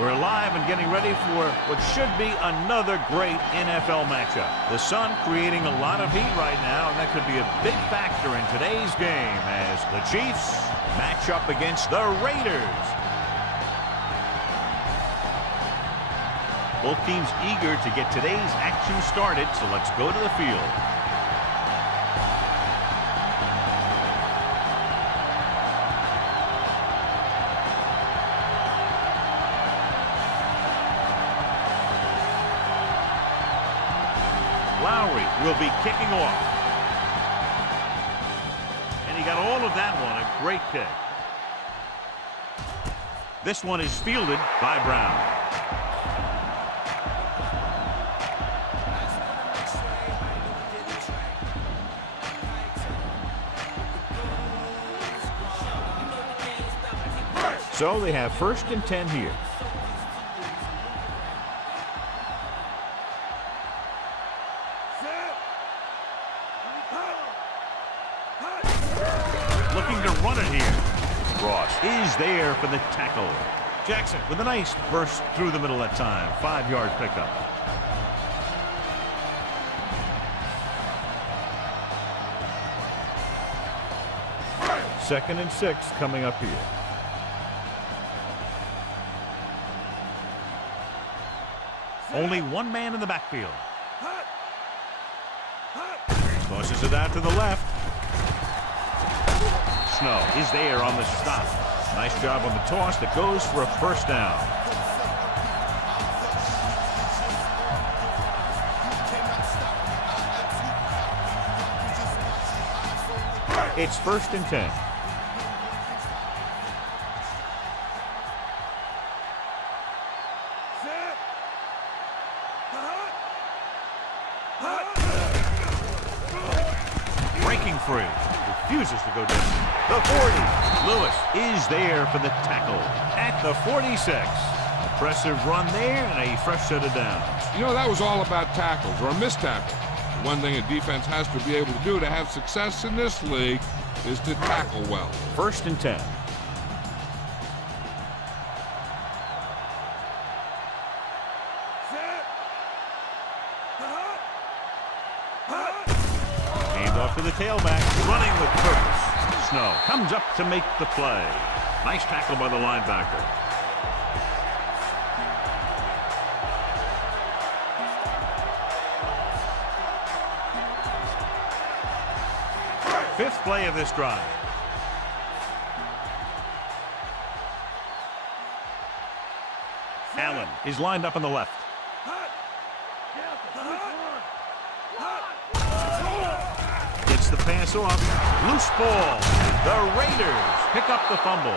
We're live and getting ready for what should be another great NFL matchup. The sun creating a lot of heat right now, and that could be a big factor in today's game as the Chiefs match up against the Raiders. Both teams eager to get today's action started, so let's go to the field. Will be kicking off. And he got all of that one, a great kick. This one is fielded by Brown. So they have 1st and 10 here. Is there for the tackle. Jackson with a nice burst through the middle that time. 5-yard pickup. Second and 6 coming up here. Only one man in the backfield. Tosses it out to the left. Snow is there on the stop. Nice job on the toss that goes for a 1st down. It's 1st and 10. Breaking free. Refuses to go down. The 40. Lewis is there for the tackle at the 46. Impressive run there and a fresh set of downs. You know, that was all about tackles or missed tackles. The one thing a defense has to be able to do to have success in this league is to tackle well. 1st and 10. Hand off to the tailback, running with purpose. Snow comes up to make the play. Nice tackle by the linebacker. Fifth play of this drive. Allen is lined up on the left. Gets the pass off. Loose ball. The Raiders pick up the fumble.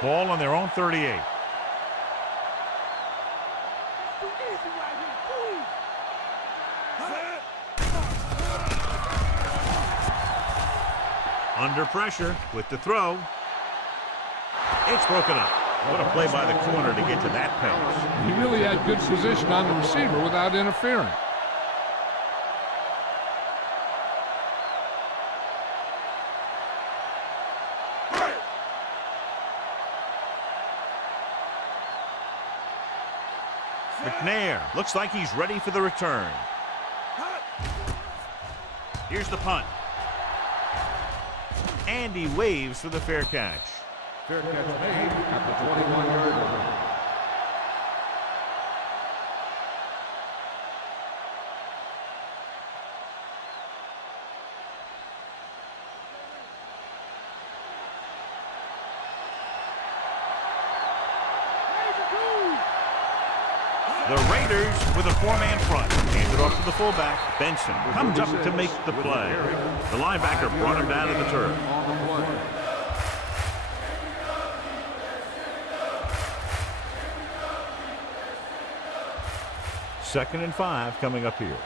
Ball on their own 38. Under pressure with the throw. It's broken up. What a play by the corner to get to that pass. He really had good position on the receiver without interfering. McNair looks like he's ready for the return. Here's the punt. And he waves for the fair catch. Fair catch made at the 21-yard line. The Raiders with a 4-man front. Handed off to the fullback. Benson comes up to make the play. The linebacker brought him down to the turf. 2nd and 5 coming up here.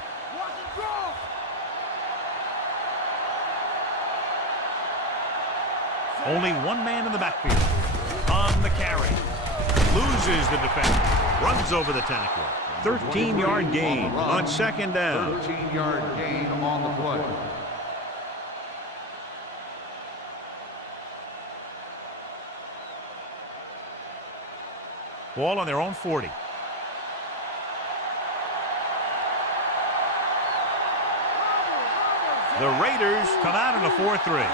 Only one man in the backfield. On the carry. Loses the defender. Runs over the tackle. 13-yard gain on second down. 13-yard gain on the play. Ball on their own 40. The Raiders come out in a 4-3.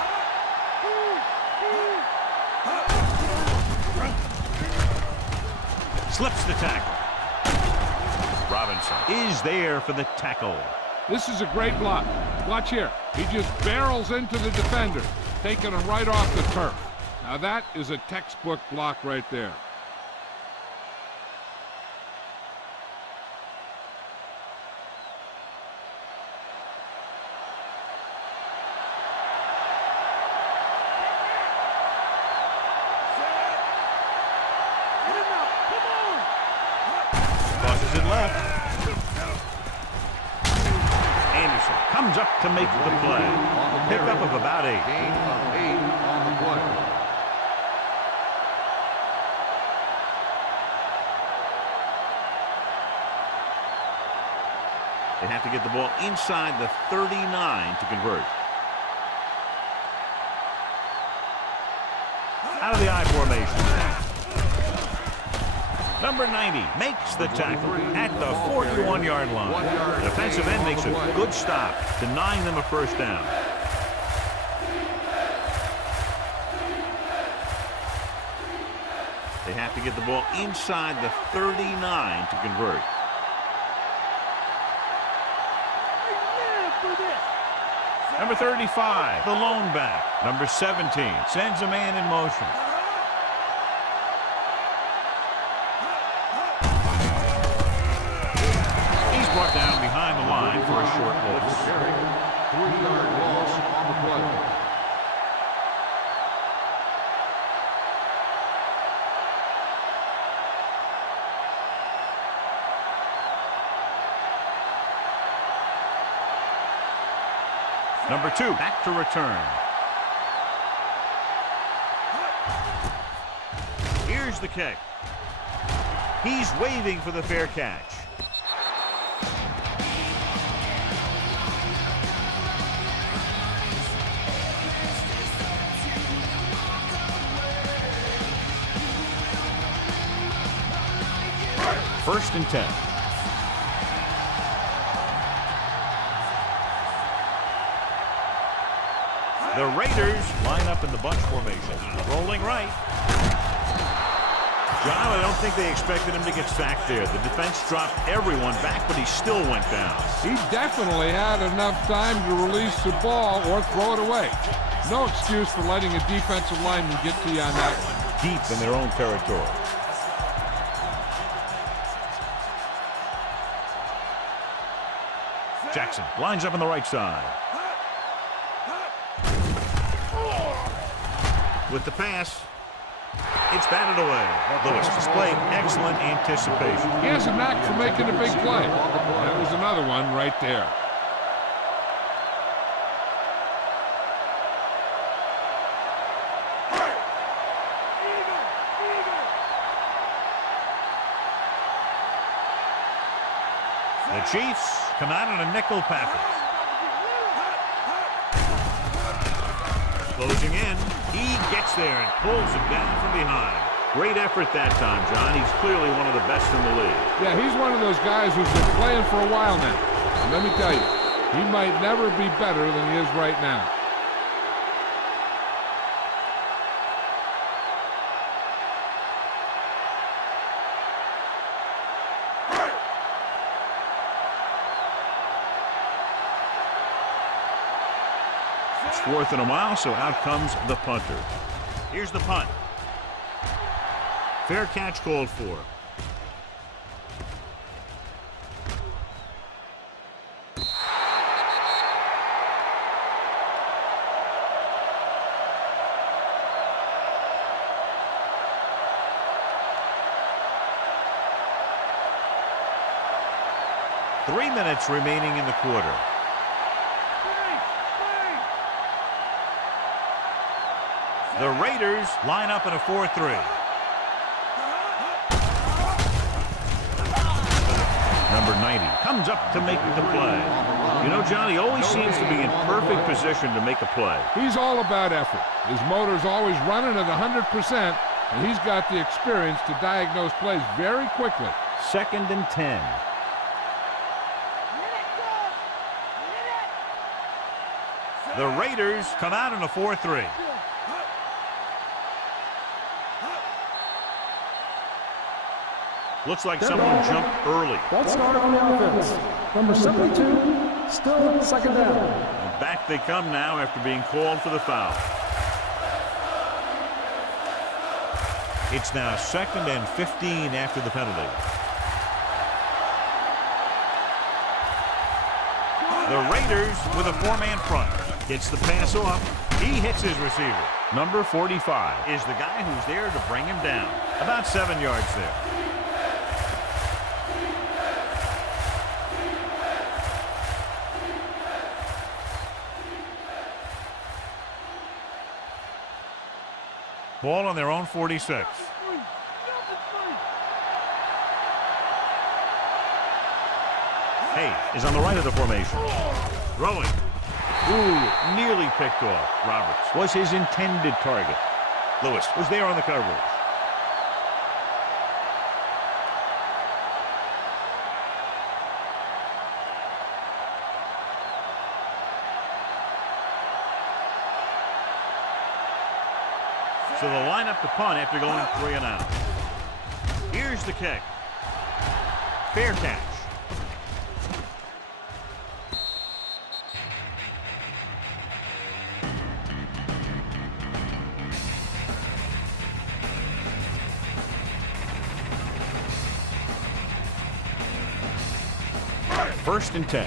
Slips the tackle. Robinson is there for the tackle. This is a great block. Watch here. He just barrels into the defender, taking him right off the turf. Now that is a textbook block right there. Tosses it left. Anderson comes up to make the play. Pickup of about 8. Gain of 8 on the play. They have to get the ball inside the 39 to convert. Out of the I formation. Number 90 makes the tackle at the 41-yard line. The defensive end makes a good stop, denying them a first down. They have to get the ball inside the 39 to convert. Number 35, the lone back. Number 17 sends a man in motion. He's brought down behind the line for a short loss. Derrick, 3-yard loss on the play. Number 2 back to return. Here's the kick. He's waving for the fair catch. First and 10. The Raiders line up in the bunch formation. Rolling right. John, I don't think they expected him to get sacked there. The defense dropped everyone back, but he still went down. He definitely had enough time to release the ball or throw it away. No excuse for letting a defensive lineman get to you on that one. Deep in their own territory. Jackson lines up on the right side. With the pass, it's batted away. Lewis displayed excellent anticipation. He has a knack for making a big play. That was another one right there. The Chiefs come out on a nickel package. Closing in. He gets there and pulls him down from behind. Great effort that time, John. He's clearly one of the best in the league. Yeah, he's one of those guys who's been playing for a while now. And let me tell you, he might never be better than he is right now. It's 4th and a mile, so out comes the punter. Here's the punt. Fair catch called for. Three minutes remaining in the quarter. The Raiders line up in a 4-3. righty. Comes up to make the play. You know, John, he always seems to be in perfect position to make a play. He's all about effort. His motor's always running at 100%, and he's got the experience to diagnose plays very quickly. 2nd and 10. The Raiders come out in a 4-3. Looks like someone jumped early. Let's start on the offense. Number 72, still 2nd down. And back they come now after being called for the foul. It's now 2nd and 15 after the penalty. The Raiders with a 4-man front. Gets the pass off. He hits his receiver. Number 45 is the guy who's there to bring him down. About 7 yards there. Ball on their own 46. Hayes is on the right of the formation. Throwing. Ooh, nearly picked off. Roberts was his intended target. Lewis was there on the coverage. So they'll line up to punt after going 3 and out. Here's the kick. Fair catch. First and 10.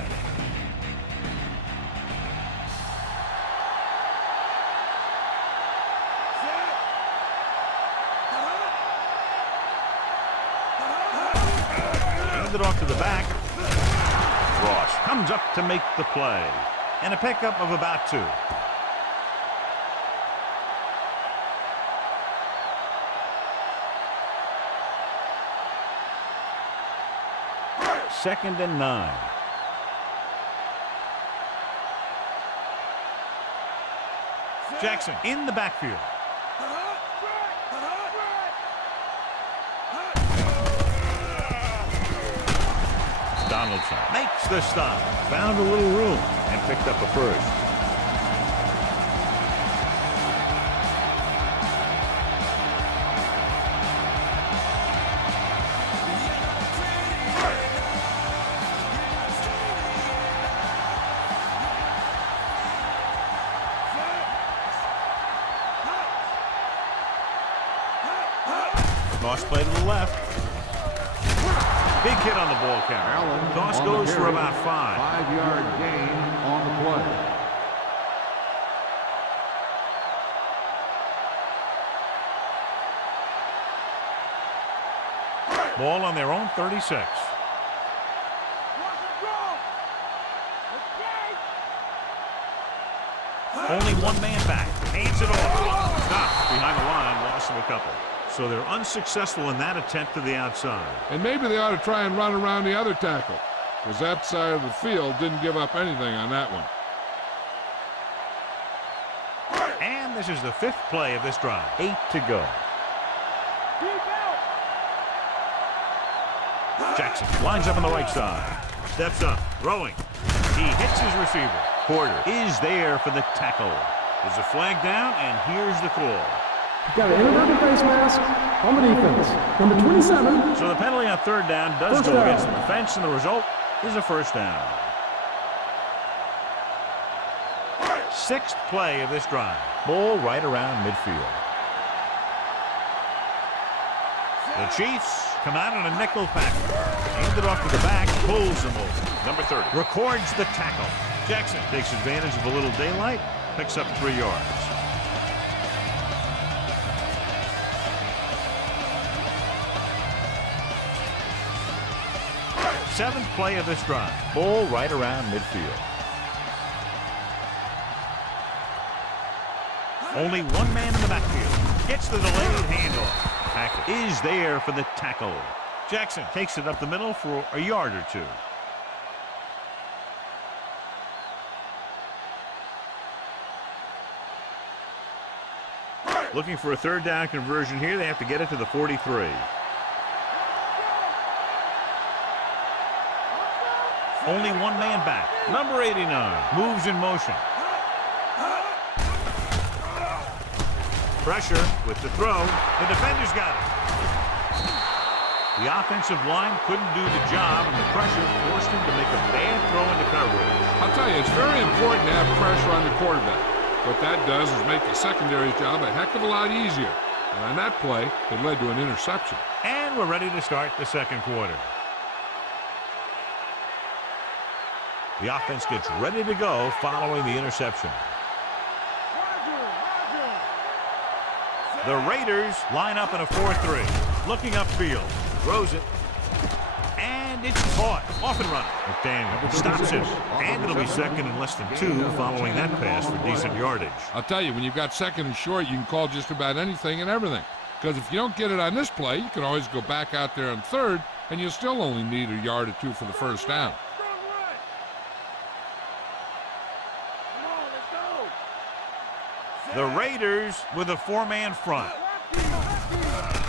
Hand it off to the back. Ross comes up to make the play. And a pickup of about 2. Second and 9. Jackson in the backfield. Donaldson makes the stop. Found a little room and picked up a first. Toss play to the left. Big hit on the ball carrier. Toss goes for about 5. 5-yard gain on the play. Ball on their own 36. Only one man back. Hands it off. Stop behind the line. Loss of a couple. So they're unsuccessful in that attempt to the outside. And maybe they ought to try and run around the other tackle, because that side of the field didn't give up anything on that one. And this is the 5th play of this drive. 8 to go. Jackson lines up on the right side. Steps up, throwing. He hits his receiver. Porter is there for the tackle. There's a flag down, and here's the call. Got an inverted face mask on the defense. Number 27. So the penalty on 3rd down does go against the defense, and the result is a first down. 6th play of this drive. Ball right around midfield. The Chiefs come out in a nickel package. Hand it off to the back, pulls him over. Number 30 records the tackle. Jackson takes advantage of a little daylight, picks up 3 yards. 7th play of this drive. Ball right around midfield. Only one man in the backfield. Gets the delayed handoff. Hackett is there for the tackle. Jackson takes it up the middle for a yard or 2. Looking for a third down conversion here. They have to get it to the 43. Only one man back. Number 89 moves in motion. Pressure with the throw. The defender's got it. The offensive line couldn't do the job, and the pressure forced him to make a bad throw into coverage. I'll tell you, it's very important to have pressure on the quarterback. What that does is make the secondary's job a heck of a lot easier. And on that play, it led to an interception. And we're ready to start the second quarter. The offense gets ready to go following the interception. The Raiders line up in a 4-3. Looking upfield. Throws it. And it's caught. Off and running. McDaniel stops it. And it'll be second and less than 2 following that pass for decent yardage. I'll tell you, when you've got second and short, you can call just about anything and everything. Because if you don't get it on this play, you can always go back out there on third, and you'll still only need a yard or 2 for the first down. The Raiders with a 4-man front.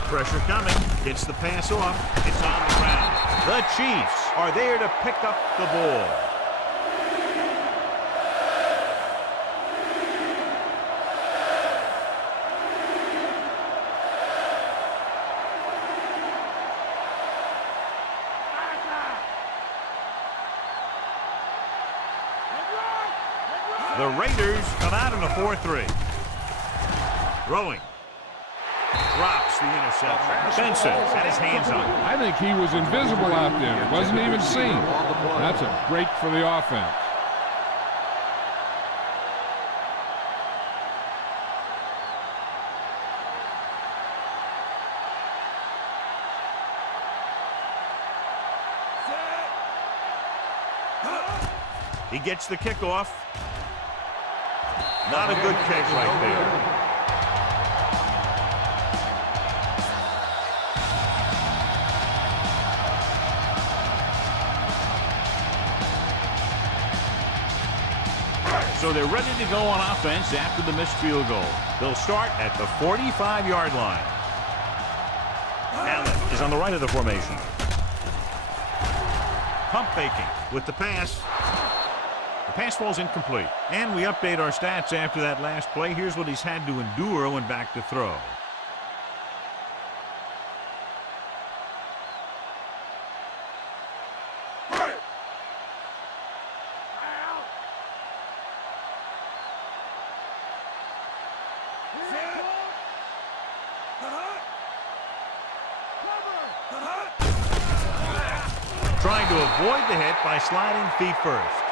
Pressure coming. Gets the pass off. It's on the ground. The Chiefs are there to pick up the ball. The Raiders come out in a 4-3. Throwing. Drops the interception. Benson had his hands on it. I think he was invisible out there. He wasn't even seen. That's a break for the offense. He gets the kickoff. Not a good kick right there. So they're ready to go on offense after the missed field goal. They'll start at the 45-yard line. Allen is on the right of the formation. Pump faking with the pass. The pass falls incomplete. And we update our stats after that last play. Here's what he's had to endure when back to throw. Trying to avoid the hit by sliding feet first.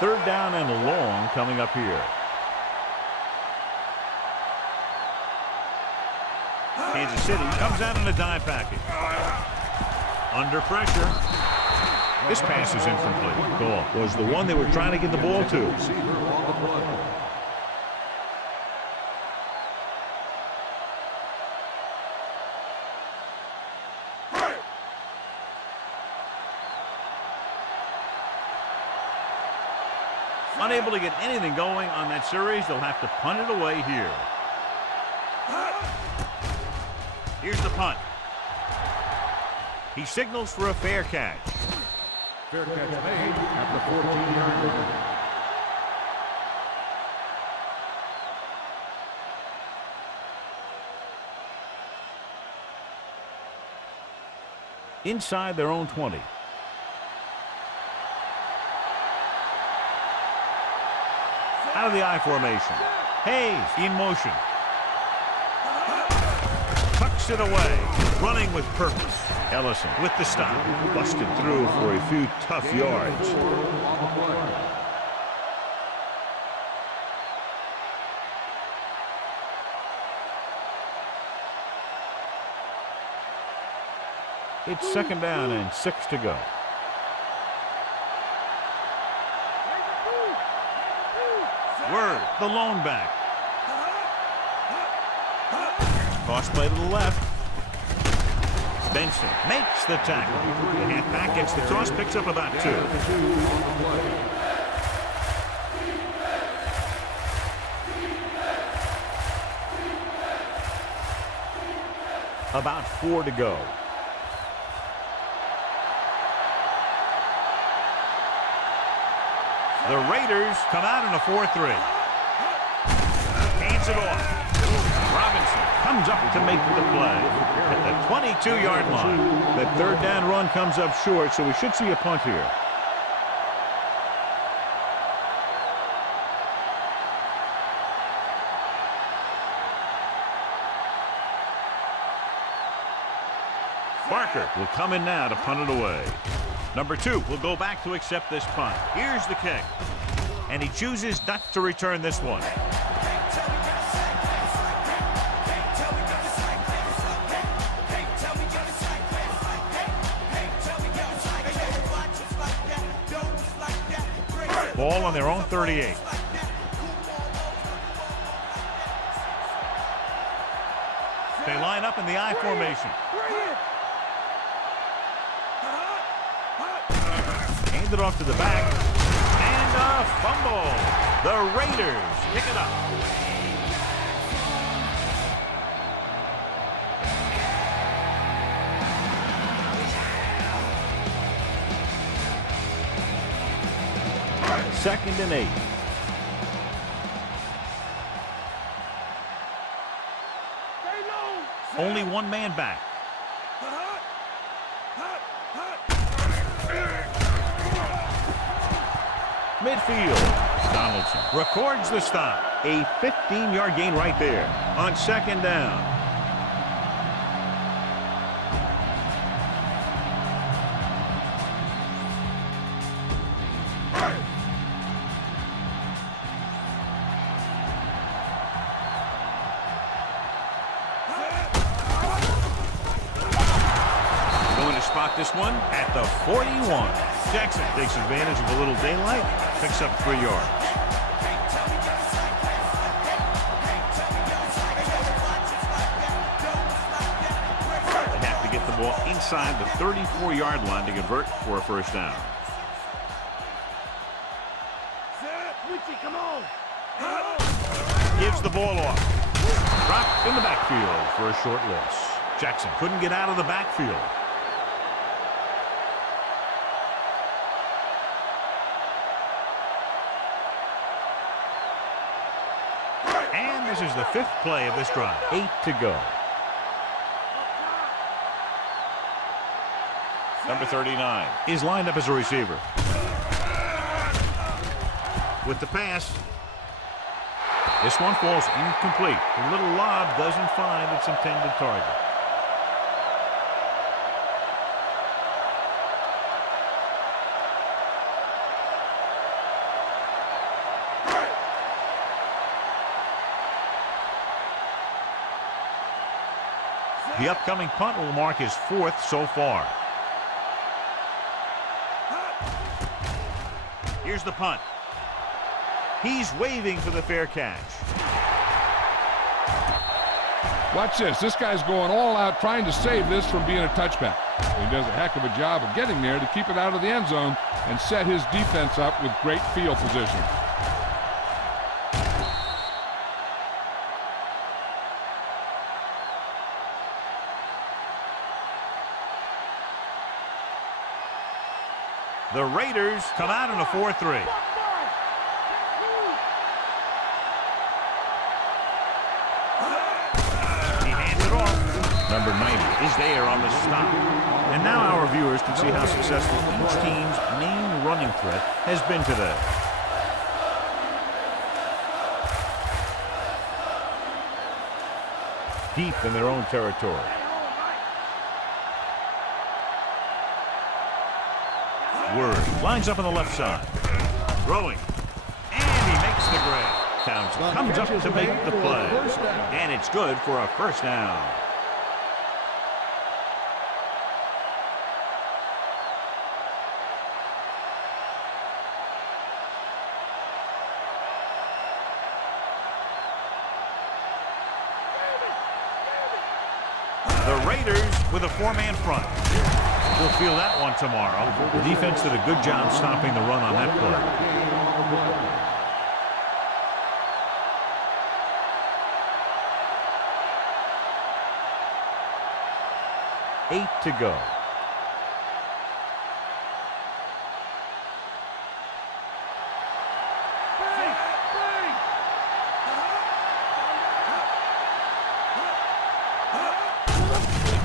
Third down and long coming up here. Kansas City comes out in a dime package. Under pressure. This pass is incomplete. Goal was the one they were trying to get the ball to. Unable to get anything going on that series, they'll have to punt it away here. Here's the punt. He signals for a fair catch. Fair catch made at the 14-yard line. Inside their own 20. Out of the I formation. Hayes in motion. Tucks it away. Running with purpose. Ellison with the stop. Busted through for a few tough yards. It's second down and 6 to go. Word, the lone back. Cross play to the left. Benson makes the tackle. The halfback gets the toss, picks up about 2. About 4 to go. The Raiders come out in a 4-3. Hands it off. Robinson comes up to make the play at the 22-yard line. The third down run comes up short, so we should see a punt here. Barker will come in now to punt it away. Number 2 will go back to accept this punt. Here's the kick. And he chooses not to return this one. Ball on their own 38. They line up in the I formation. Hand it off to the back. And a fumble. The Raiders pick it up. Second and 8. Only one man back. Midfield. Donaldson records the stop. A 15-yard gain right there on second down. Spot this one at the 41. Jackson takes advantage of a little daylight, picks up 3 yards. They have to get the ball inside the 34-yard line to convert for a first down. Gives the ball off. Dropped in the backfield for a short loss. Jackson couldn't get out of the backfield. This is the 5th play of this drive. 8 to go. Number 39 is lined up as a receiver. With the pass. This one falls incomplete. The little lob doesn't find its intended target. The upcoming punt will mark his 4th so far. Here's the punt. He's waving for the fair catch. Watch this. This guy's going all out trying to save this from being a touchback. He does a heck of a job of getting there to keep it out of the end zone and set his defense up with great field position. The Raiders come out in a 4-3. He hands it off. Number 90 is there on the stop. And now our viewers can see how successful each team's main running threat has been today. Deep in their own territory. Word lines up on the left side. Throwing. And he makes the grab. Townsend comes up to make the play. And it's good for a first down. The Raiders with a 4-man front. We'll feel that one tomorrow. The defense did a good job stopping the run on that play. 8 to go.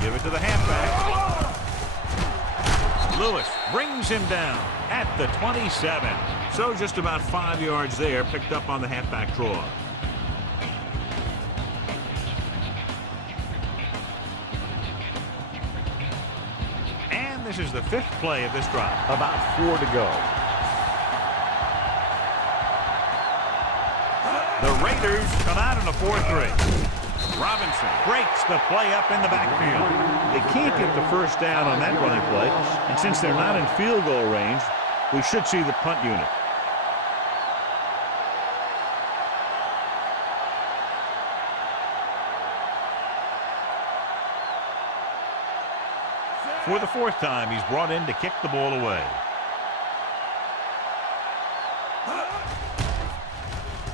Give it to the halfback. Lewis brings him down at the 27. So just about 5 yards there, picked up on the halfback draw. And this is the 5th play of this drive. About 4 to go. The Raiders come out in a 4-3. Robinson breaks the play up in the backfield. They can't get the first down on that running play, and since they're not in field goal range, we should see the punt unit. For the 4th time, he's brought in to kick the ball away.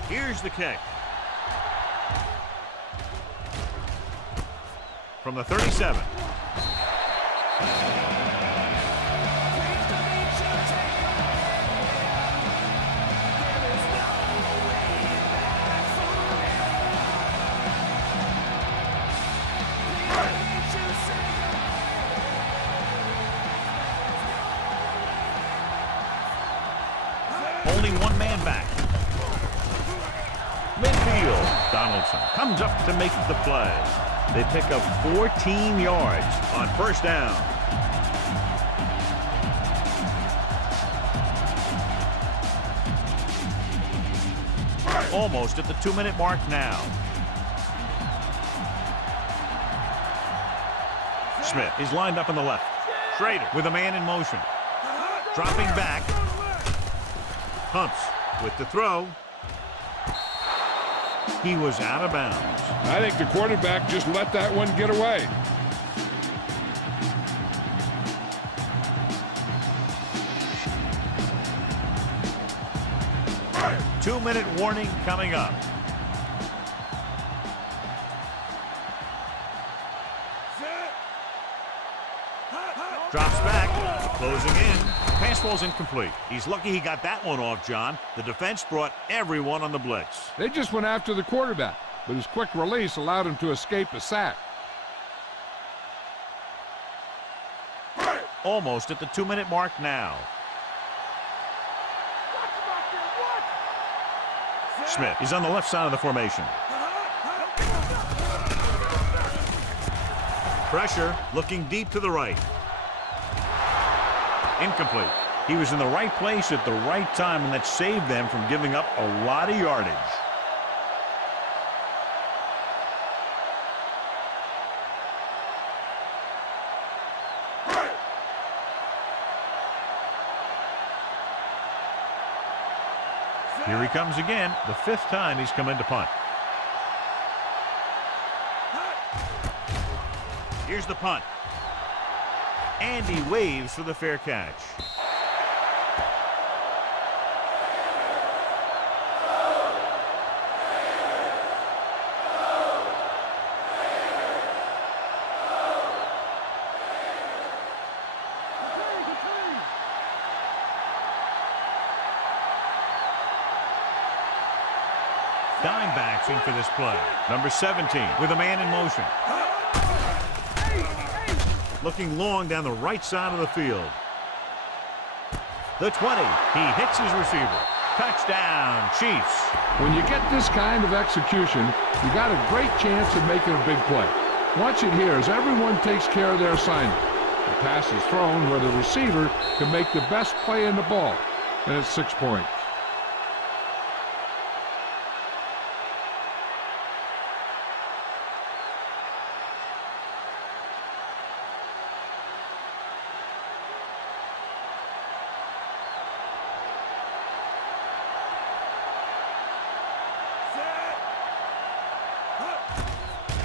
Here's the kick. From the 37. Only one man back. Midfield. Donaldson comes up to make the play. They pick up 14 yards on first down. Almost at the 2-minute mark now. Smith is lined up on the left. Schrader with a man in motion. Dropping back. Pumps with the throw. He was out of bounds. I think the quarterback just let that one get away. Two-minute warning coming up. Drops back, closing in. Pass ball's incomplete. He's lucky he got that one off, John. The defense brought everyone on the blitz. They just went after the quarterback, but his quick release allowed him to escape a sack. Almost at the 2-minute mark now. Smith is on the left side of the formation. Pressure, looking deep to the right. Incomplete. He was in the right place at the right time, and that saved them from giving up a lot of yardage. Here he comes again, the 5th time he's come in to punt. Here's the punt. And he waves for the fair catch. Dimebacks in for this play. Number 17 with a man in motion. Looking long down the right side of the field. The 20. He hits his receiver. Touchdown, Chiefs. When you get this kind of execution, you got a great chance of making a big play. Watch it here as everyone takes care of their assignment. The pass is thrown where the receiver can make the best play in the ball, and it's 6 points.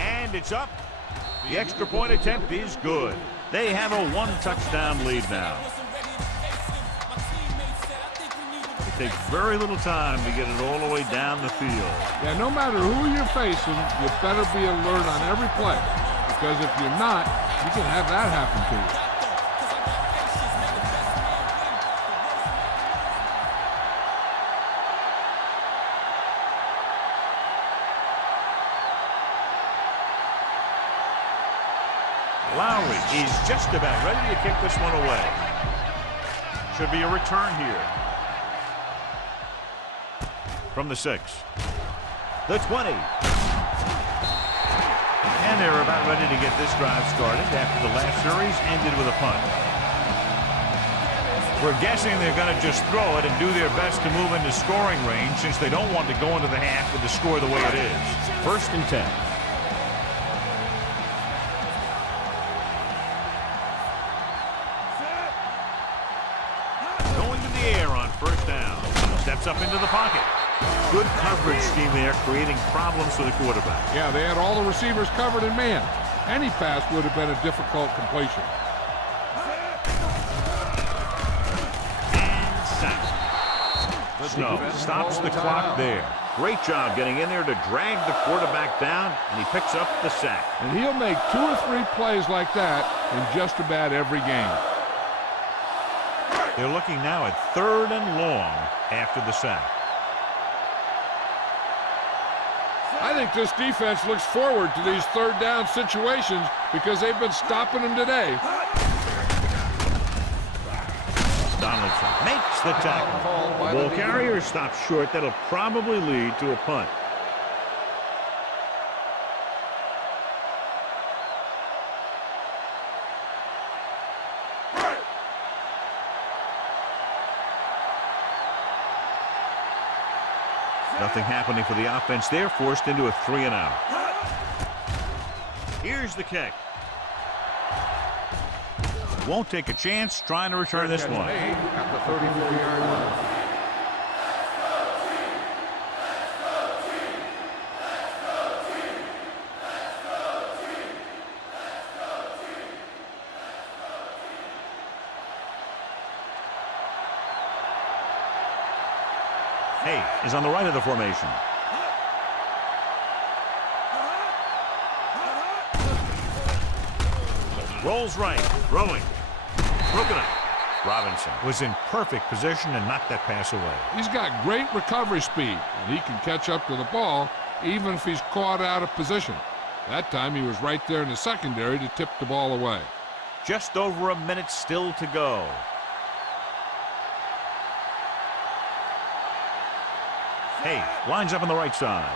And it's up. The extra point attempt is good. They have a one-touchdown lead now. It takes very little time to get it all the way down the field. Yeah, no matter who you're facing, you better be alert on every play. Because if you're not, you can have that happen to you. Lowry is just about ready to kick this one away. Should be a return here. From the 6. The 20. And they're about ready to get this drive started after the last series ended with a punt. We're guessing they're going to just throw it and do their best to move into scoring range since they don't want to go into the half with the score the way it is. 1st and 10. First down. Steps up into the pocket. Good coverage scheme there, creating problems for the quarterback. Yeah, they had all the receivers covered in man. Any pass would have been a difficult completion. And sack. Snow stops the clock there. Great job getting in there to drag the quarterback down, and he picks up the sack. And he'll make 2 or 3 plays like that in just about every game. They're looking now at 3rd and long after the sack. I think this defense looks forward to these 3rd down situations because they've been stopping them today. Donaldson makes the tackle. Ball carrier stops short. That'll probably lead to a punt. Nothing happening for the offense there, forced into a 3 and out. Here's the kick. Won't take a chance trying to return this one. At the 34-yard line. Hay is on the right of the formation. Rolls right, throwing. Broken up. Robinson was in perfect position and knocked that pass away. He's got great recovery speed, and he can catch up to the ball even if he's caught out of position. That time he was right there in the secondary to tip the ball away. Just over a minute still to go. Hay lines up on the right side.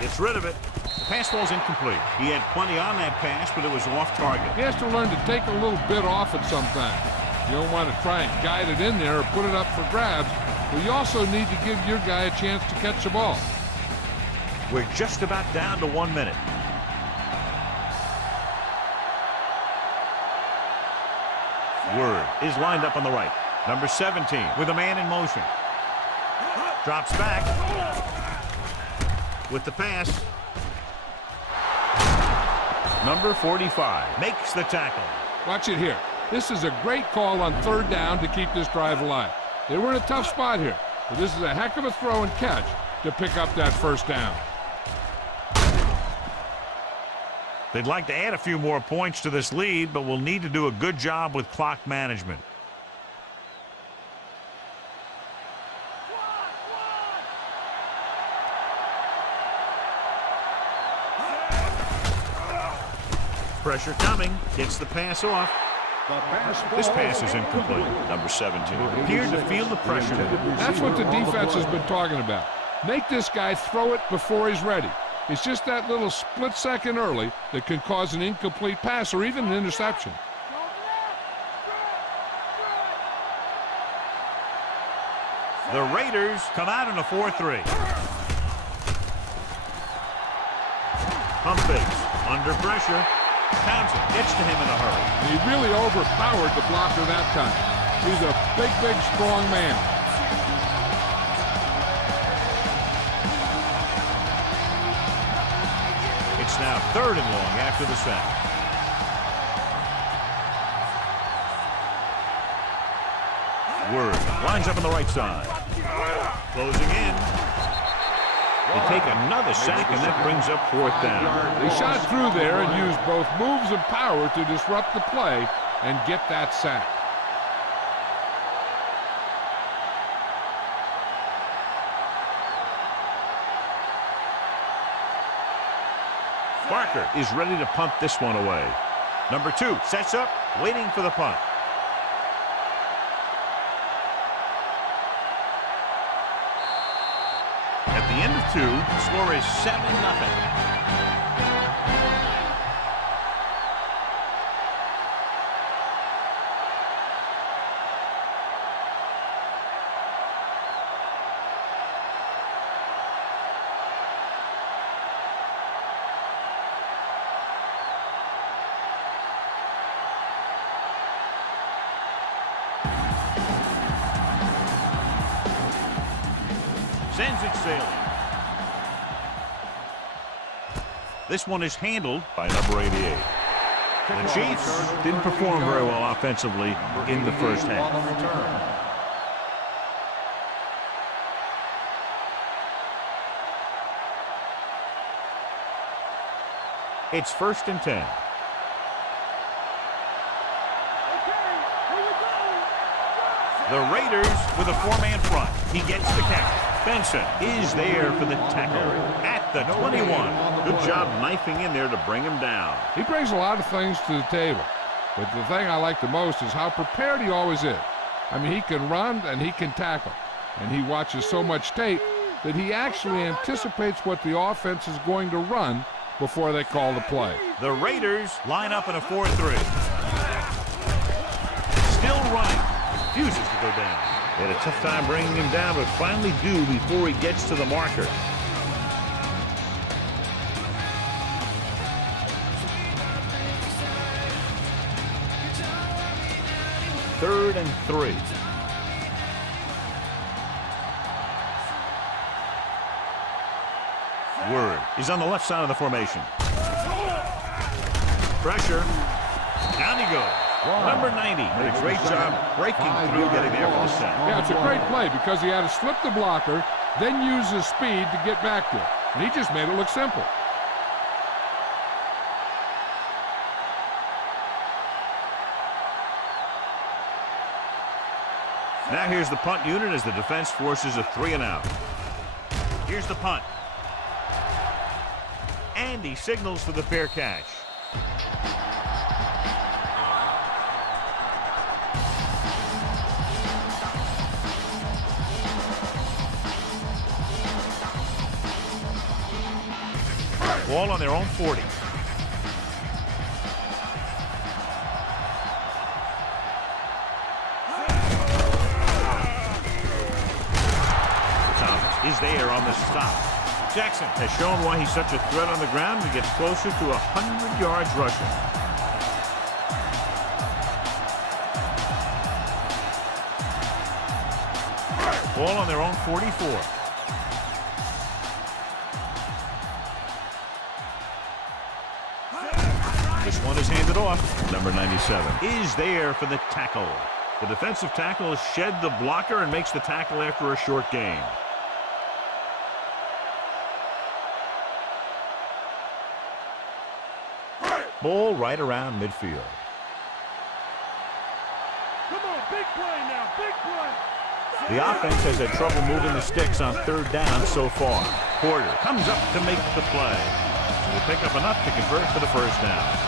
Gets rid of it. The pass ball's incomplete. He had plenty on that pass, but it was off target. He has to learn to take a little bit off it sometimes. You don't want to try and guide it in there or put it up for grabs, but you also need to give your guy a chance to catch the ball. We're just about down to 1 minute. Word is lined up on the right. Number 17 with a man in motion. Drops back with the pass. Number 45 makes the tackle. Watch it here. This is a great call on 3rd down to keep this drive alive. They were in a tough spot here, but this is a heck of a throw and catch to pick up that 1st down. They'd like to add a few more points to this lead, but will need to do a good job with clock management. Pressure coming. Gets the pass off. This pass is incomplete. Number 17 appeared to feel the pressure. That's what the defense has been talking about. Make this guy throw it before he's ready. It's just that little split second early that can cause an incomplete pass or even an interception. The Raiders come out in a 4-3. Pump fakes. Under pressure. Townsend gets to him in a hurry. He really overpowered the blocker that time. He's a big, strong man. now 3rd and long after the sack. Word lines up on the right side. Closing in. They take another sack, and that brings up 4th down. They shot through there and used both moves and power to disrupt the play and get that sack. Barker is ready to punt this one away. Number 2 sets up, waiting for the punt. At the end of 2, the score is 7-0. Sends it sailing. This one is handled by number 88. The Chiefs didn't perform very well offensively in the first half. It's 1st and 10. The Raiders with a 4-man front. He gets the catch. Benson is there for the tackle at the 21. Good job knifing in there to bring him down. He brings a lot of things to the table, but the thing I like the most is how prepared he always is. I mean, he can run and he can tackle, and he watches so much tape that he actually anticipates what the offense is going to run before they call the play. The Raiders line up in a 4-3. Still running. Refuses to go down. They had a tough time bringing him down, but finally do before he gets to the marker. Third and 3. Word is on the left side of the formation. Pressure. Down he goes. Number 90 did a great job breaking through, getting there for the sack. Yeah, it's a great play because he had to slip the blocker, then use his speed to get back to it. And he just made it look simple. Now here's the punt unit as the defense forces a 3-and-out. Here's the punt. And he signals for the fair catch. Ball on their own 40. Thomas is there on the stop. Jackson has shown why he's such a threat on the ground. He gets closer to 100 yards rushing. Ball on their own 44. This one is handed off. Number 97 is there for the tackle. The defensive tackle shed the blocker and makes the tackle after a short gain. Ball right around midfield. Come on, big play now, big play. The offense has had trouble moving the sticks on 3rd down so far. Porter comes up to make the play. Will pick up enough to convert for the 1st down.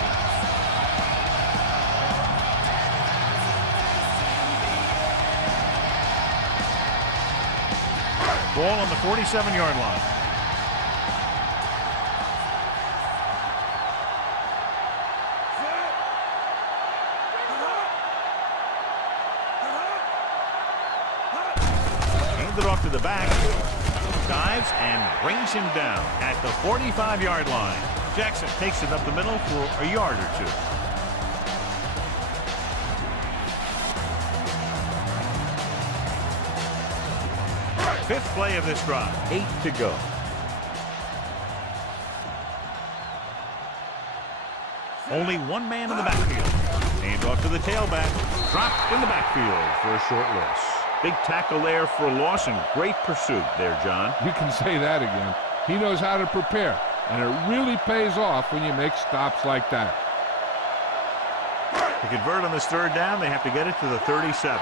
Ball on the 47-yard line. Handed off to the back. Dives and brings him down at the 45-yard line. Jackson takes it up the middle for a yard or 2. Fifth play of this drive. 8 to go. Only one man in the backfield. Hand off to the tailback. Dropped in the backfield for a short loss. Big tackle there for a loss and great pursuit there, John. You can say that again. He knows how to prepare, and it really pays off when you make stops like that. To convert on this third down, they have to get it to the 37.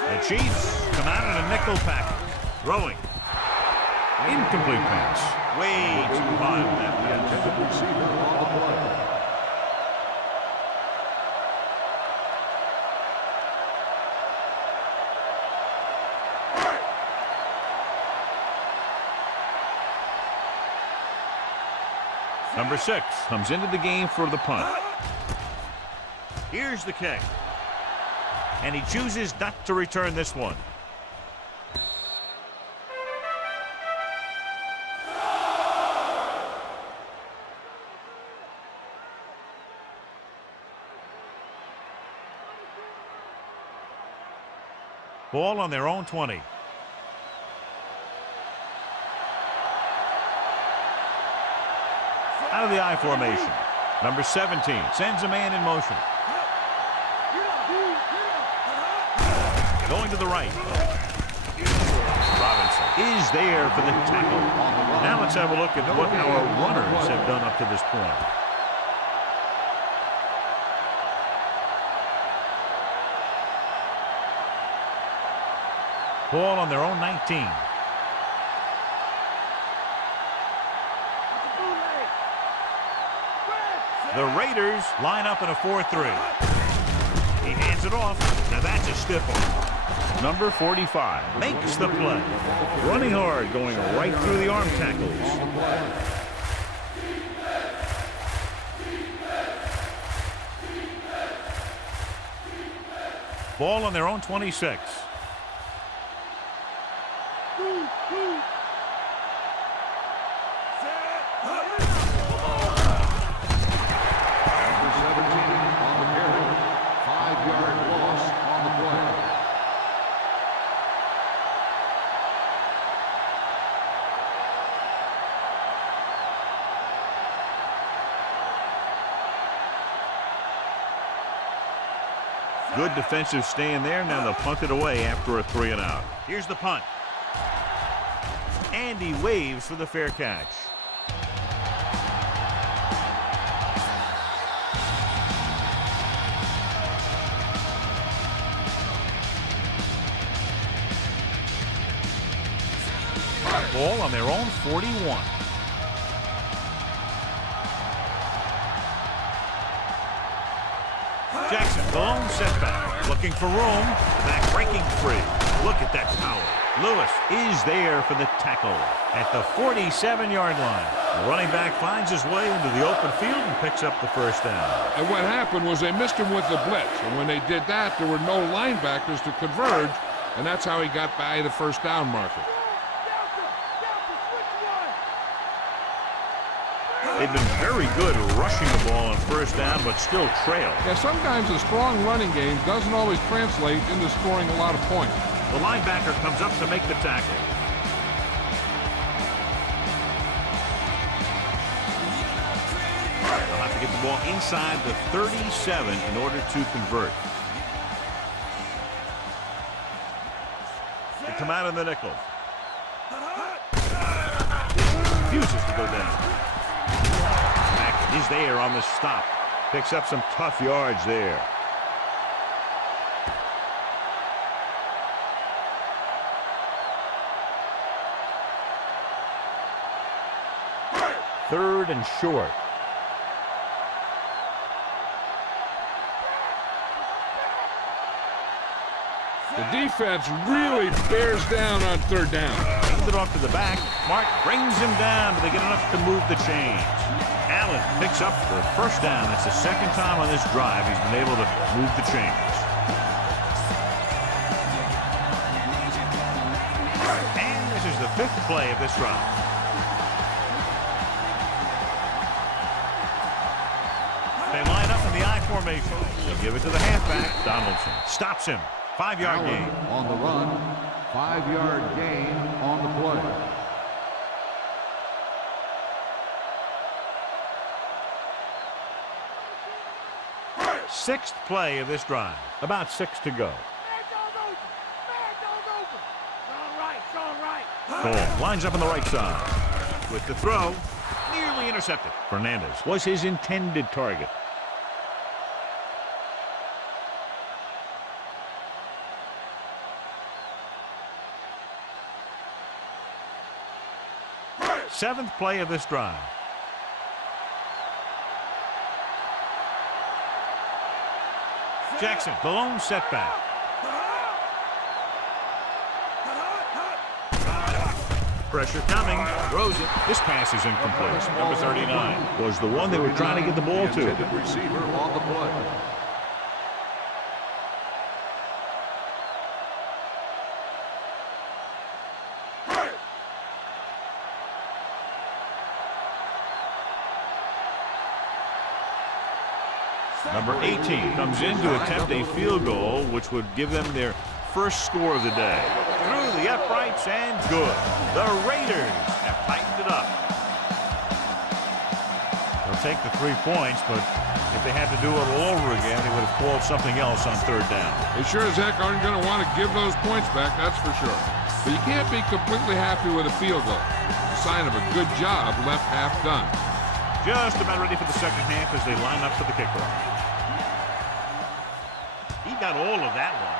The Chiefs come out in a nickel package. Throwing. Incomplete pass. Way too high on that pitch. Receiver on the play. Number 6 comes into the game for the punt. Here's the kick. And he chooses not to return this one. Ball on their own 20. Out of the I formation. Number 17 sends a man in motion. Going to the right. Robinson is there for the tackle. Now let's have a look at what our runners have done up to this point. Ball on their own 19. The Raiders line up in a 4-3. He hands it off. Now that's a stiff one. Number 45 makes the play. Running hard, going right through the arm tackles. Ball on their own 26. Good defensive stand there. Now they'll punt it away after a 3-and-out. Here's the punt. And he waves for the fair catch. Ball on their own 41. Jackson, the lone setback, looking for room, back breaking free. Look at that power. Lewis is there for the tackle at the 47-yard line. The running back finds his way into the open field and picks up the first down. And what happened was they missed him with the blitz, and when they did that, there were no linebackers to converge, and that's how he got by the first down marker. They've been very good rushing the ball on first down, but still trail. Yeah, sometimes a strong running game doesn't always translate into scoring a lot of points. The linebacker comes up to make the tackle. They'll have to get the ball inside the 37 in order to convert. They come out in the nickel. Refuses to go down. He's there on the stop. Picks up some tough yards there. Third and short. The defense really bears down on third down. Hands it off to the back. Mark brings him down, but they get enough to move the chains. Allen picks up the first down. That's the second time on this drive he's been able to move the chains. And this is the 5th play of this drive. They line up in the I formation. They give it to the halfback. Donaldson stops him. 5-yard gain. On the run, 5-yard gain on the play. Sixth play of this drive. About 6 to go. Cole lines up on the right side. With the throw, nearly intercepted. Fernandez was his intended target. Seventh play of this drive. Jackson, the lone setback. Pressure coming, throws it. This pass is incomplete. Number 39 was the one they were trying to get the ball to. Receiver on the play. Number 18 comes in to attempt a field goal, which would give them their first score of the day. Through the uprights and good. The Raiders have tightened it up. They'll take the 3 points, but if they had to do it all over again, they would have called something else on third down. They sure as heck aren't going to want to give those points back, that's for sure. But you can't be completely happy with a field goal. It's a sign of a good job left half done. Just about ready for the second half as they line up for the kickoff. He got all of that one.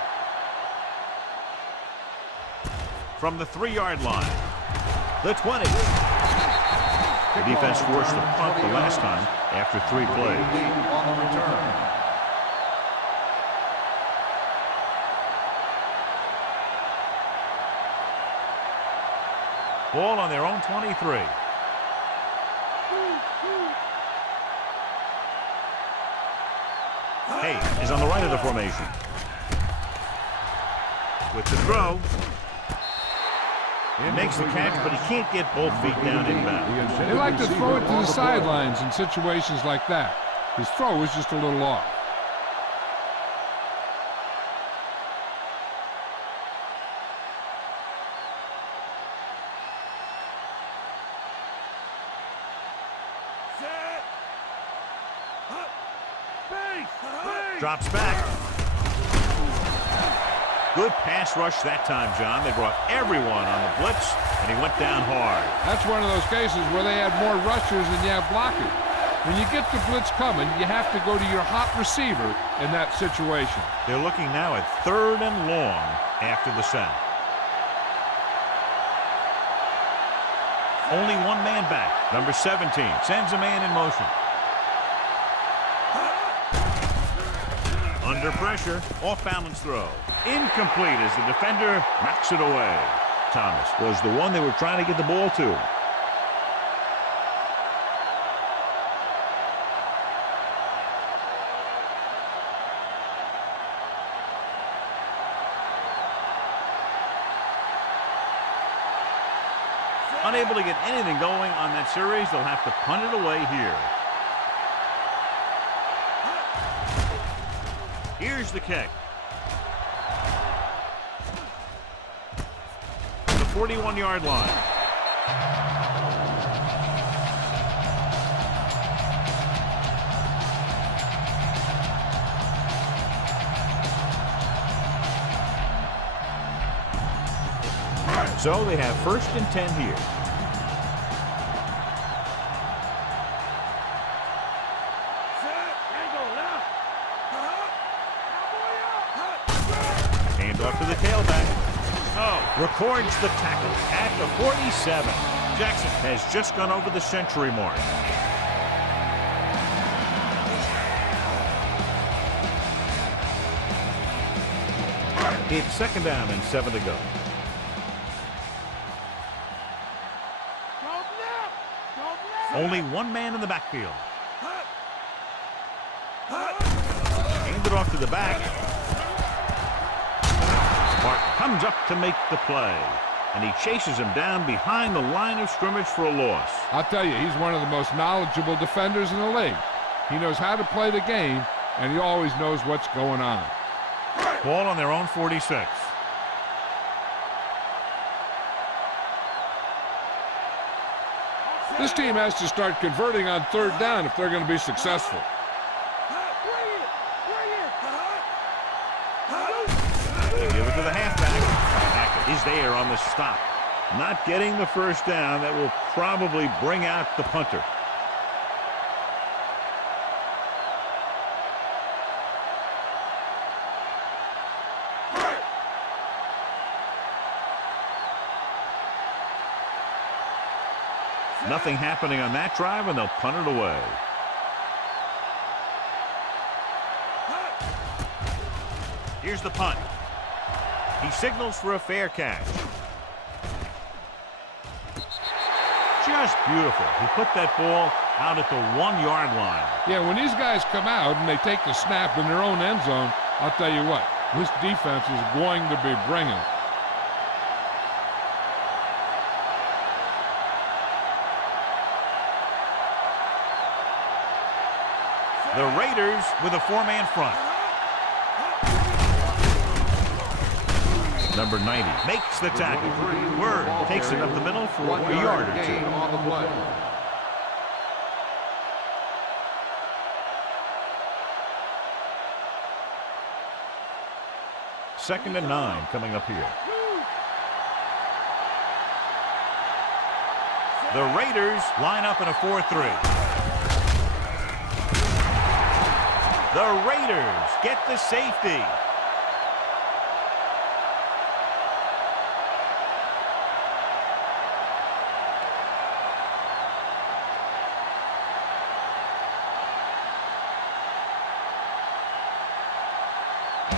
From the 3-yard line. The 20. The defense forced a punt the last time after 3 plays. On the return. Ball on their own 23. Hay is on the right of the formation. With the throw. He makes the catch, but he can't get both feet down inbound. They like to throw it to the sidelines in situations like that. His throw was just a little off. Drops back. Good pass rush that time, John. They brought everyone on the blitz, and he went down hard. That's one of those cases where they had more rushers than you have blockers. When you get the blitz coming, you have to go to your hot receiver in that situation. They're looking now at 3rd and long after the sack. Only one man back. Number 17 sends a man in motion. Under pressure, off-balance throw. Incomplete as the defender knocks it away. Thomas was the one they were trying to get the ball to. Unable to get anything going on that series, they'll have to punt it away here. Here's the kick. The 41-yard line. So they have 1st and 10 here. Off to the tailback. Oh, records the tackle at the 47. Jackson has just gone over the century mark. It's 2nd down and 7 to go. Only one man in the backfield. Hand it off to the back. Mark comes up to make the play, and he chases him down behind the line of scrimmage for a loss. I'll tell you, he's one of the most knowledgeable defenders in the league. He knows how to play the game, and he always knows what's going on. Ball on their own 46. This team has to start converting on 3rd down if they're going to be successful. They give it to the halfback. Back is there on the stop. Not getting the first down. That will probably bring out the punter. Nothing happening on that drive, and they'll punt it away. Here's the punt. He signals for a fair catch. Just beautiful. He put that ball out at the 1-yard line. Yeah, when these guys come out and they take the snap in their own end zone, I'll tell you what, this defense is going to be bringing. The Raiders with a 4-man front. Number 90 makes the tackle. Word takes it up the middle for a yard or two. On the play. Second and 9 coming up here. The Raiders line up in a 4-3. The Raiders get the safety.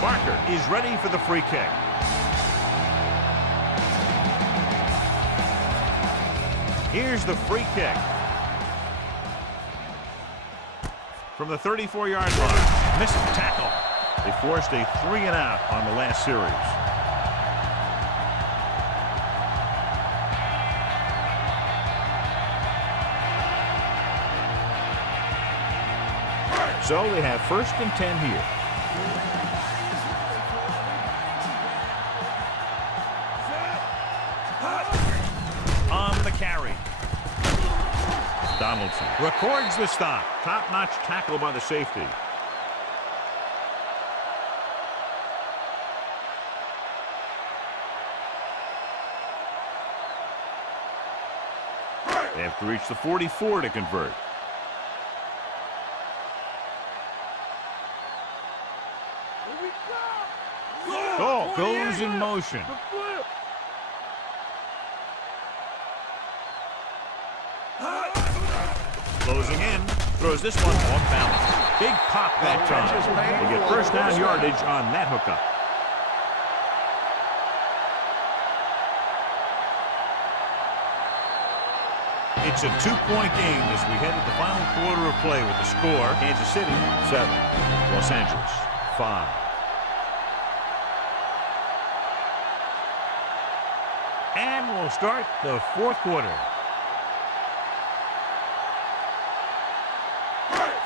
Barker is ready for the free kick. Here's the free kick. From the 34-yard line. Missed the tackle. They forced a 3-and-out on the last series. So they have 1st and 10 here. On the carry. Donaldson records the stop. Top-notch tackle by the safety. They have to reach the 44 to convert. Oh, goes in motion. Closing in, throws this one off balance. Big pop that time. They get first down yardage on that hookup. It's a 2-point game as we head to the final quarter of play with the score. Kansas City 7, Los Angeles 5. And we'll start the 4th quarter.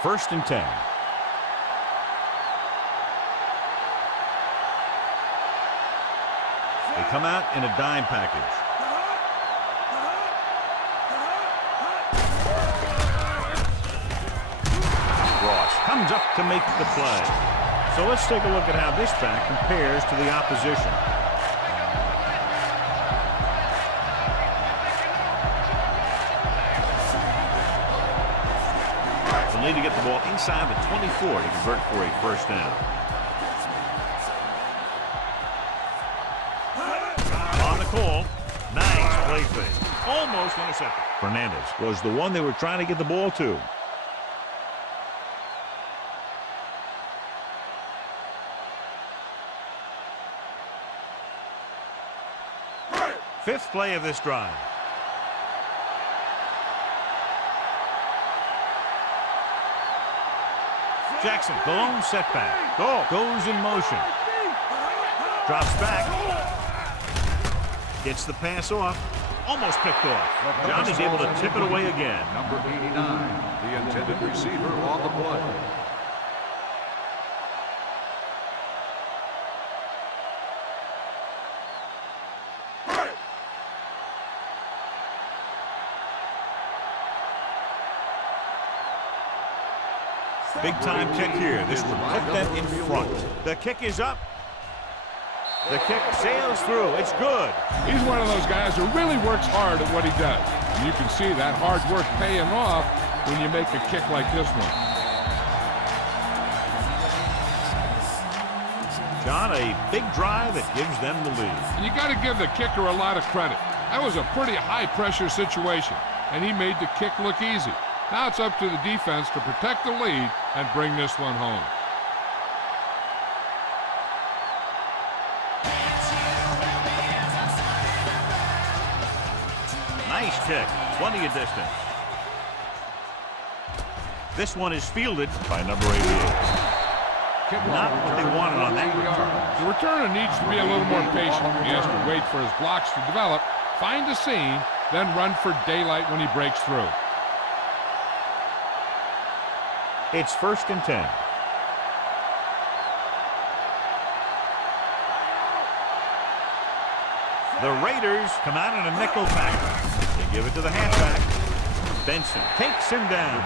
1st and 10. They come out in a dime package. Ross comes up to make the play. So let's take a look at how this back compares to the opposition. Need to get the ball inside the 24 to convert for a first down. On the call, nice play fake. Almost intercepted. Fernandez was the one they were trying to get the ball to. Fifth play of this drive. Jackson, the lone setback. Goes in motion. Drops back. Gets the pass off. Almost picked off. John is able to tip it away again. Number 89, the intended receiver on the play. Big-time kick here. This would put them in front. The kick is up. The kick sails through. It's good. He's one of those guys who really works hard at what he does. And you can see that hard work paying off when you make a kick like this one. John, a big drive that gives them the lead. And you got to give the kicker a lot of credit. That was a pretty high-pressure situation, and he made the kick look easy. Now it's up to the defense to protect the lead and bring this one home. Nice kick, plenty of distance. This one is fielded by number 88. Not what they wanted on that return. The returner needs to be a little more patient. He has to wait for his blocks to develop, find a seam, then run for daylight when he breaks through. It's 1st and 10. The Raiders come out in a nickel package. They give it to the halfback. Benson takes him down.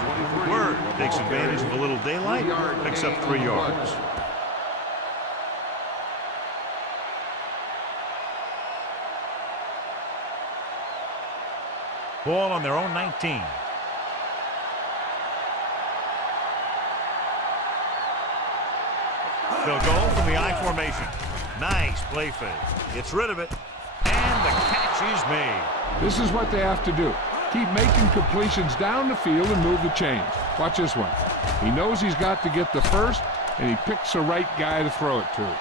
Word takes advantage of a little daylight, picks up 3 yards. Ball on their own 19. They'll go from the I formation. Nice play fake. Gets rid of it, and the catch is made. This is what they have to do. Keep making completions down the field and move the chains. Watch this one. He knows he's got to get the first, and he picks the right guy to throw it to.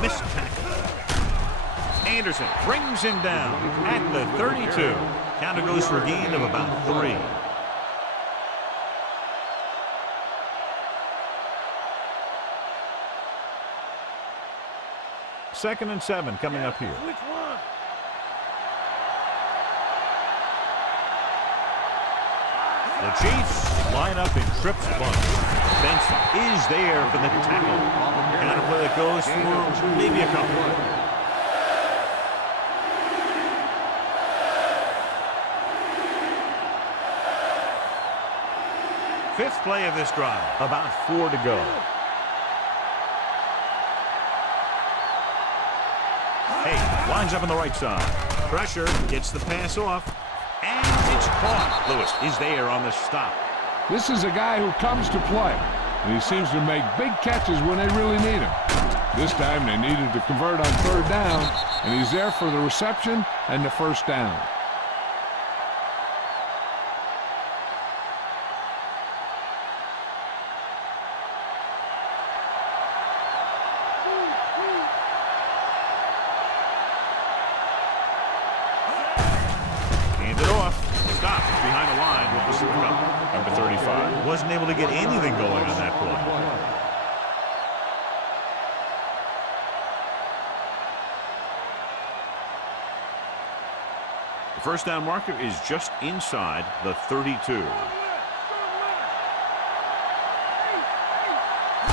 Missed tackle. Anderson brings him down at the 32. Counter goes for a gain of about 3. Second and 7 coming up here. Which one? The Chiefs line up in trips bunch. Benson is there for the tackle. Counter play that goes for maybe a couple. Fifth play of this drive. About 4 to go. Hey, lines up on the right side. Pressure gets the pass off. And it's caught. Lewis is there on the stop. This is a guy who comes to play, and he seems to make big catches when they really need him. This time they needed to convert on 3rd down, and he's there for the reception and the 1st down. Wasn't able to get anything going on that play. The 1st down marker is just inside the 32.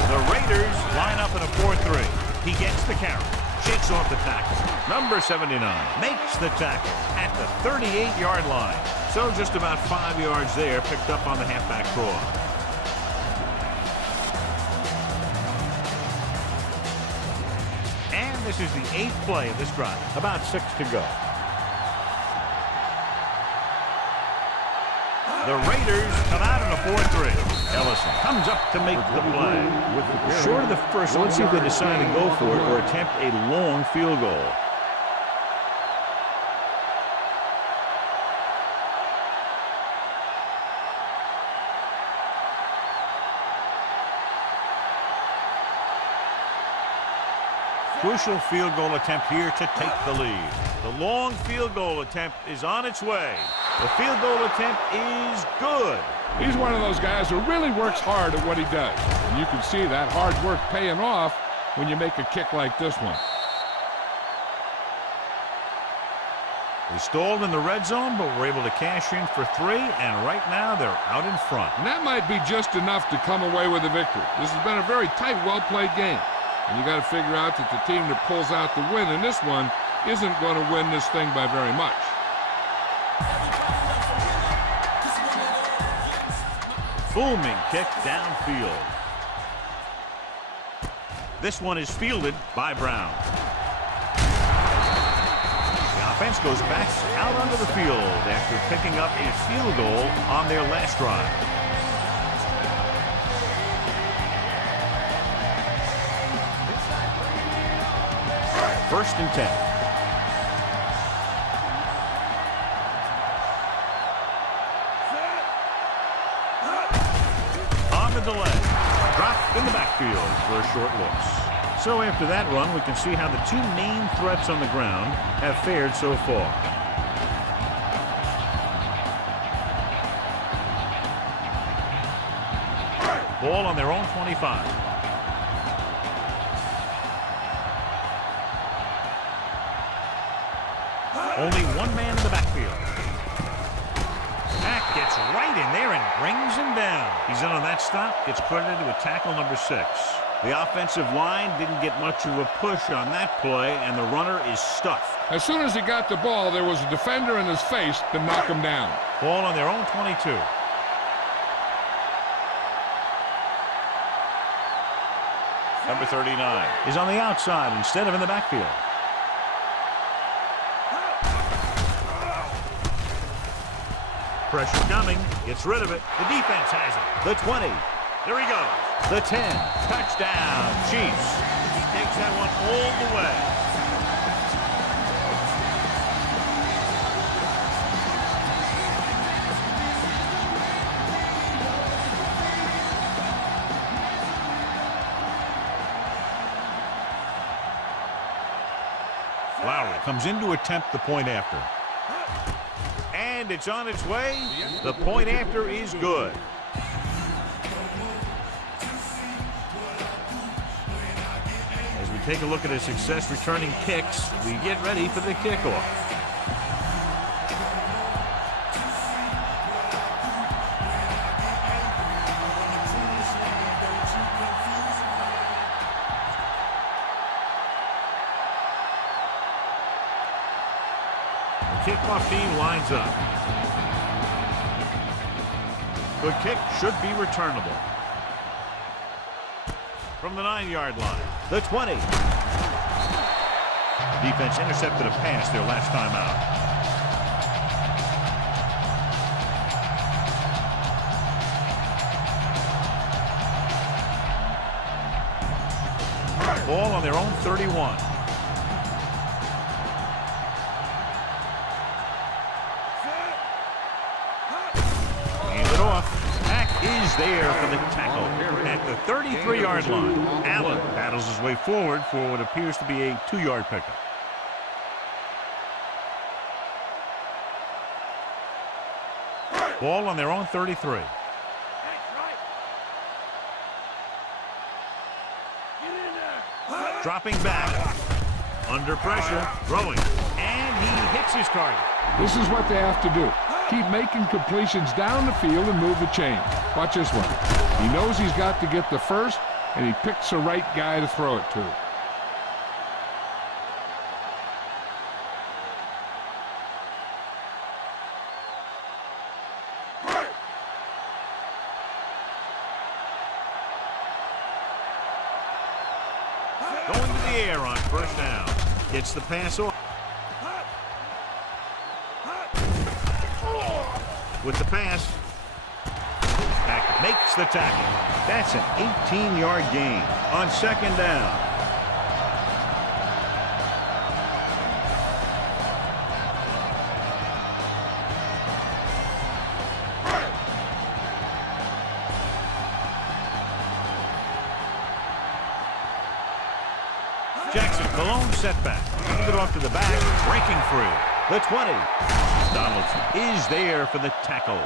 The Raiders line up in a 4-3. He gets the carry. Shakes off the tackle. Number 79 makes the tackle at the 38-yard line. So just about 5 yards there, picked up on the halfback draw. And this is the 8th play of this drive. About 6 to go. The Raiders come out in a 4-3. Ellison comes up to make the play. Short of the first, let's see if they decide to go for it or attempt a long field goal. Crucial field goal attempt here to take the lead. The long field goal attempt is on its way. The field goal attempt is good. He's one of those guys who really works hard at what he does. And you can see that hard work paying off when you make a kick like this one. They stalled in the red zone, but were able to cash in for 3, and right now they're out in front. And that might be just enough to come away with a victory. This has been a very tight, well-played game. And you got to figure out that the team that pulls out the win in this one isn't going to win this thing by very much. Booming kick downfield. This one is fielded by Brown. The offense goes back out onto the field after picking up a field goal on their last drive. First and 10. On the delay. Dropped in the backfield for a short loss. So after that run, we can see how the 2 main threats on the ground have fared so far. Ball on their own 25. Only 1 man in the backfield. Mack gets right in there and brings him down. He's in on that stop, gets credited with tackle number 6. The offensive line didn't get much of a push on that play, and the runner is stuffed. As soon as he got the ball, there was a defender in his face to knock him down. Ball on their own 22. Number 39 is on the outside instead of in the backfield. Pressure coming, gets rid of it. The defense has it. The 20. There he goes. The 10. Touchdown, Chiefs. He takes that one all the way. Lowry comes in to attempt the point after. And it's on its way. The point after is good. As we take a look at his success returning kicks, we get ready for the kickoff. The kickoff team lines up. The kick should be returnable. From the 9-yard line. The 20. Defense intercepted a pass their last time out. Ball on their own 31. Is there for the tackle at the 33-yard line. Allen battles his way forward for what appears to be a 2-yard pickup. Ball on their own 33. Dropping back, under pressure, throwing, and he hits his target. This is what they have to do. Keep making completions down the field and move the chain. Watch this one. He knows he's got to get the first, and he picks the right guy to throw it to. Going to the air on first down. Gets the pass off. With the pass, Mack makes the tackle. That's an 18-yard gain on second down. Jackson, the lone setback. Hand it off to the back, breaking free. The 20. Donaldson is there for the tackle.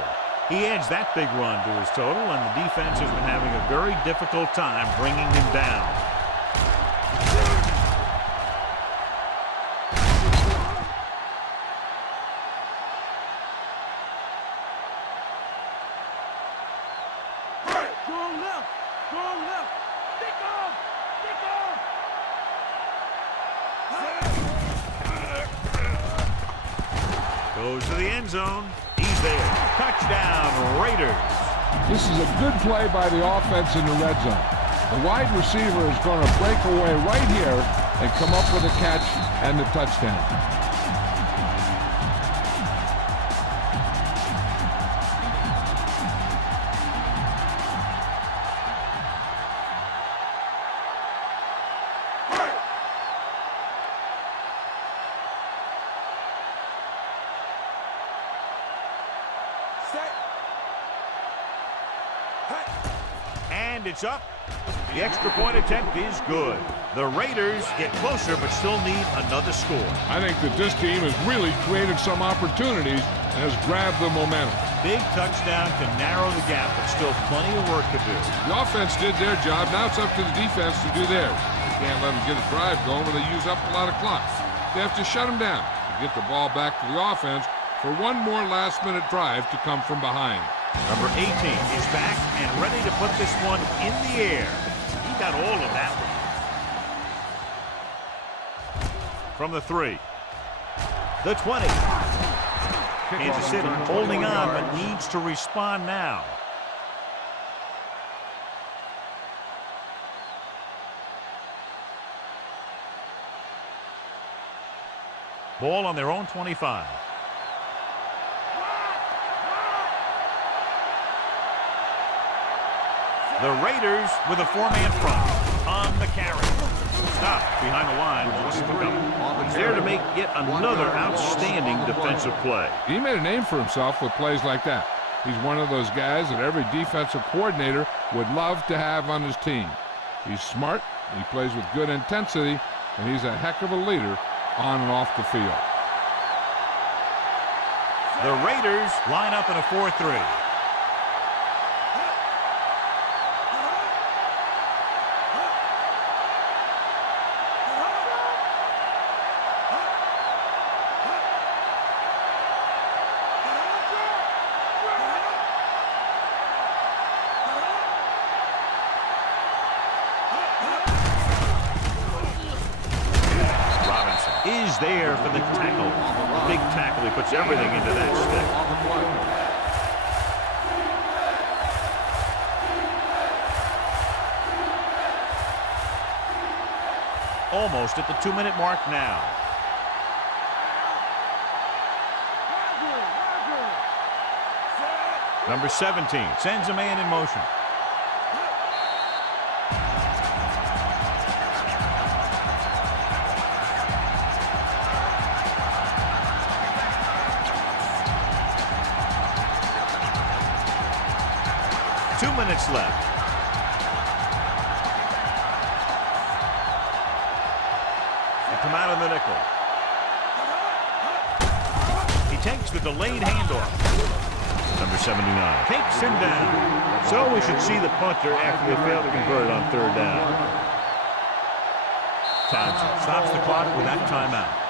He adds that big run to his total, and the defense has been having a very difficult time bringing him down. Goes to the end zone. He's there. Touchdown, Raiders. This is a good play by the offense in the red zone. The wide receiver is going to break away right here and come up with a catch and the touchdown. And it's up. The extra point attempt is good. The Raiders get closer but still need another score. I think that this team has really created some opportunities and has grabbed the momentum. Big touchdown can narrow the gap, but still plenty of work to do. The offense did their job. Now it's up to the defense to do theirs. You can't let them get a drive going when they use up a lot of clock. They have to shut them down and get the ball back to the offense for one more last-minute drive to come from behind. Number 18 is back and ready to put this one in the air. He got all of that one. From the 3. The 20. Kansas City holding on but needs to respond now. Ball on their own 25. The Raiders with a 4-man front on the carry. Stop behind the line. He's there to make yet another outstanding defensive play. He made a name for himself with plays like that. He's one of those guys that every defensive coordinator would love to have on his team. He's smart, he plays with good intensity, and he's a heck of a leader on and off the field. The Raiders line up in a 4-3. Is there for the tackle. Big tackle. He puts everything into that stick. Almost at the 2-minute mark now. Number 17 sends a man in motion. Minutes left. They come out of the nickel. He takes the delayed handoff. Number 79 takes him down. So we should see the punter after they fail to convert on 3rd down. Townsend stops the clock with that timeout.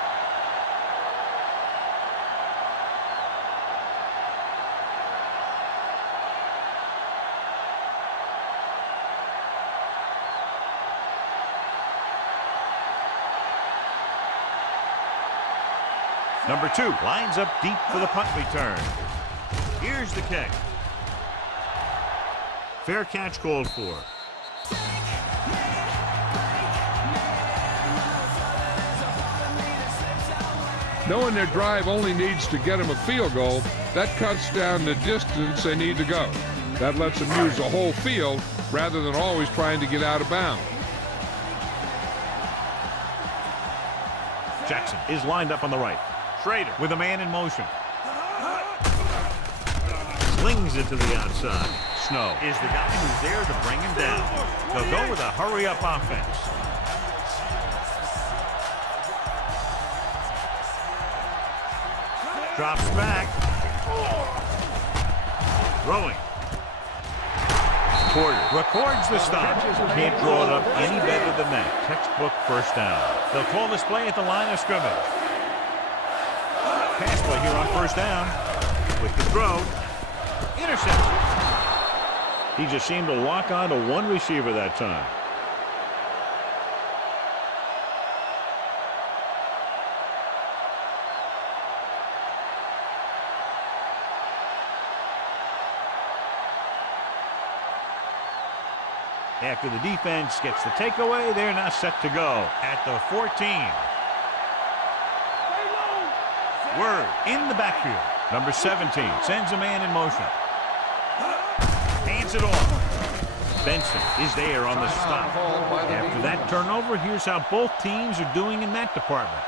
Number 2 lines up deep for the punt return. Here's the kick. Fair catch called for. Knowing their drive only needs to get them a field goal, that cuts down the distance they need to go. That lets them use the whole field rather than always trying to get out of bounds. Jackson is lined up on the right. Schrader with a man in motion. Slings it to the outside. Snow is the guy who's there to bring him down. They'll go with a hurry-up offense. Drops back. Throwing. Porter records the stop. Can't draw it up any better than that. Textbook first down. They'll call this play at the line of scrimmage. Pass play here on 1st down. With the throw. Interception. He just seemed to lock on to one receiver that time. After the defense gets the takeaway, they're now set to go at the 14. Word in the backfield. Number 17 sends a man in motion. Hands it off. Benson is there on the stop. After that turnover, here's how both teams are doing in that department.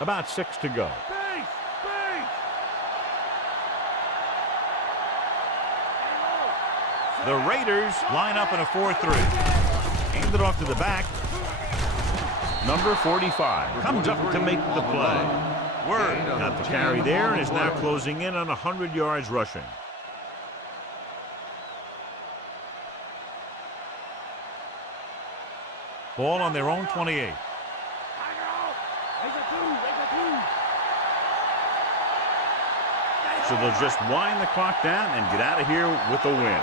About 6 to go. The Raiders line up in a 4-3. Hand it off to the back. Number 45 comes up to make the play. Word got the carry there and is now closing in on 100 yards rushing. Ball on their own 28. So they'll just wind the clock down and get out of here with a win.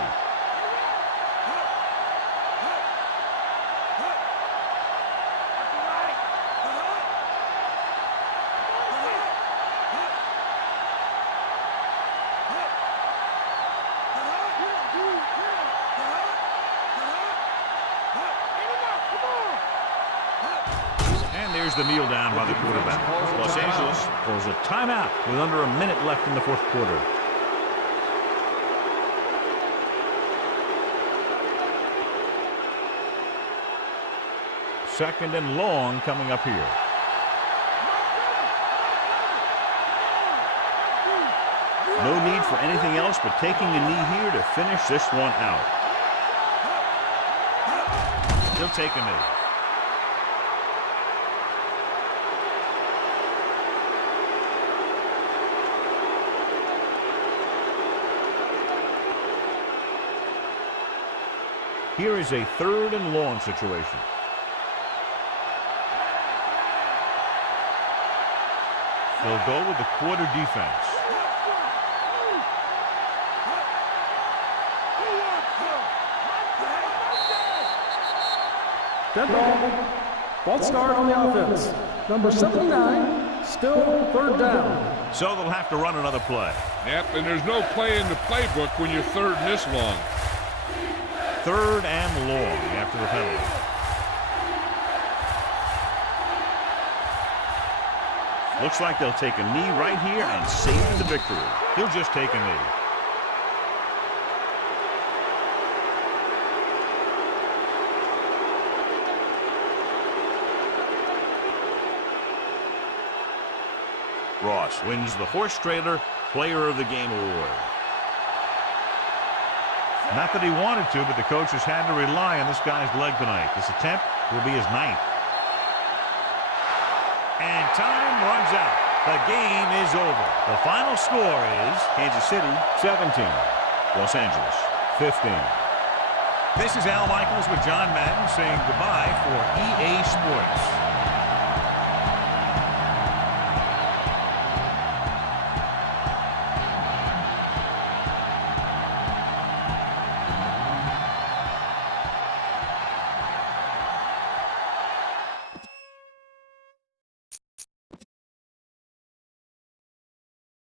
There's the kneel down by the quarterback. Los Angeles pulls a timeout with under a minute left in the fourth quarter. Second and long coming up here. No need for anything else but taking a knee here to finish this one out. He'll take a knee. Here is a third and long situation. They'll go with the quarter defense. Dead ball. False start on the offense. Number 79, still third down. So they'll have to run another play. Yep, and there's no play in the playbook when you're third and this long. Third and long after the penalty. Looks like they'll take a knee right here and save the victory. He'll just take a knee. Ross wins the Horse Trailer Player of the Game award. Not that he wanted to, but the coaches had to rely on this guy's leg tonight. This attempt will be his 9th. And time runs out. The game is over. The final score is Kansas City 17, Los Angeles 15. This is Al Michaels with John Madden saying goodbye for EA Sports.